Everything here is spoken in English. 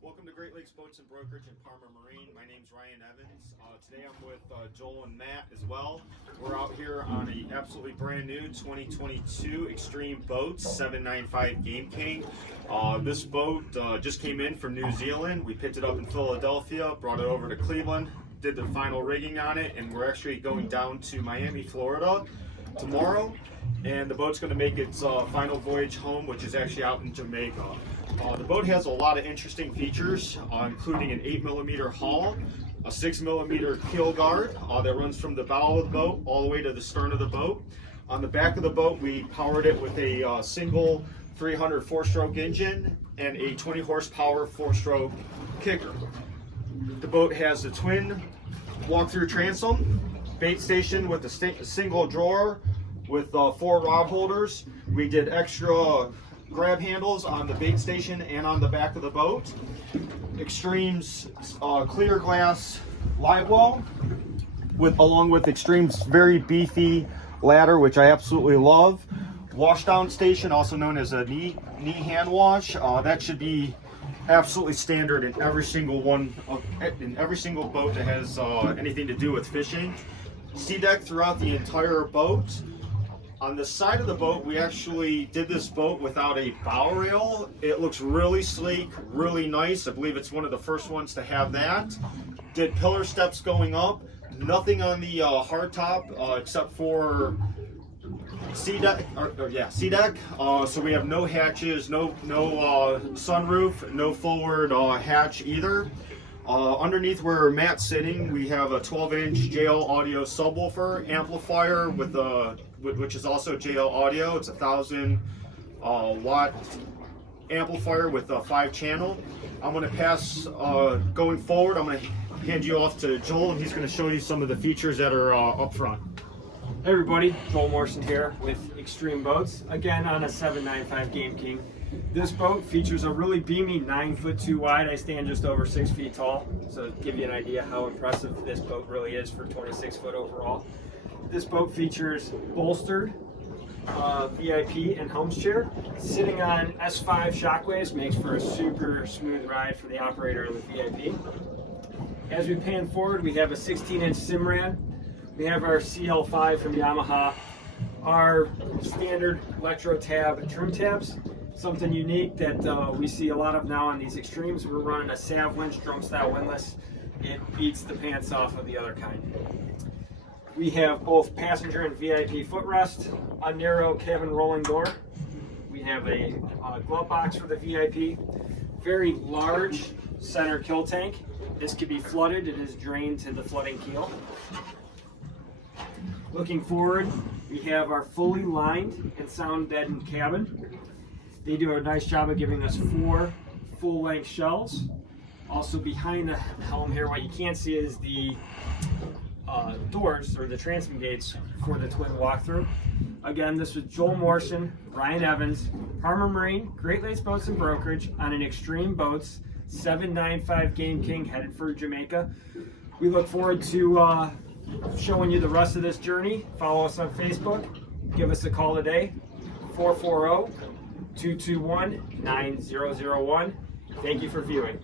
Welcome to Great Lakes Boats and Brokerage in Parma Marine. My name's Ryan Evans. Today I'm with Joel and Matt as well. We're out here on a absolutely brand new 2022 Extreme Boats 795 Game King. This boat just came in from New Zealand. We picked it up in Philadelphia, brought it over to Cleveland, did the final rigging on it, and we're actually going down to Miami, Florida tomorrow. And the boat's going to make its final voyage home, which is actually out in Jamaica. The boat has a lot of interesting features, including an 8mm hull, a 6mm keel guard that runs from the bow of the boat all the way to the stern of the boat. On the back of the boat, we powered it with a single 300 4-stroke engine and a 20 horsepower 4-stroke kicker. The boat has a twin walk-through transom, bait station with a single drawer with 4 rod holders. We did extra grab handles on the bait station and on the back of the boat. Extreme's clear glass live well, along with Extreme's very beefy ladder, which I absolutely love. Washdown station, also known as a knee hand wash. That should be absolutely standard in every single boat that has anything to do with fishing. SeaDek throughout the entire boat. On the side of the boat, we actually did this boat without a bow rail. It looks really sleek, really nice. I believe it's one of the first ones to have that. Did pillar steps going up. Nothing on the hard top except for SeaDek. So we have no hatches, no sunroof, no forward hatch either. Underneath where Matt's sitting, we have a 12-inch JL Audio subwoofer amplifier which is also JL Audio. It's a 1,000 watt amplifier with a 5-channel. I'm going to pass going forward. I'm going to hand you off to Joel, and he's going to show you some of the features that are up front. Hey everybody, Joel Morrison here with Extreme Boats, again on a 795 Game King. This boat features a really beamy 9'2" wide. I stand just over 6 feet tall, so to give you an idea how impressive this boat really is for 26 foot overall. This boat features bolstered VIP and helms chair. Sitting on S5 shockwaves makes for a super smooth ride for the operator of the VIP. As we pan forward, we have a 16-inch Simrad. We have our CL5 from Yamaha, our standard electro tab trim tabs. Something unique that we see a lot of now on these Extremes. We're running a Savwench drum style windlass. It beats the pants off of the other kind. We have both passenger and VIP footrest, a narrow cabin rolling door. We have a glove box for the VIP. Very large center kill tank. This could be flooded. It is drained to the flooding keel. Looking forward, we have our fully lined and sound deadened cabin. They do a nice job of giving us 4 full-length shelves. Also behind the helm here, what you can't see is the doors or the transom gates for the twin walkthrough. Again, this was Joel Morrison, Ryan Evans, Parma Marine, Great Lakes Boats and Brokerage on an Extreme Boats 795 Game King headed for Jamaica. We look forward to showing you the rest of this journey. Follow us on Facebook. Give us a call today, 440-221-9001. Thank you for viewing.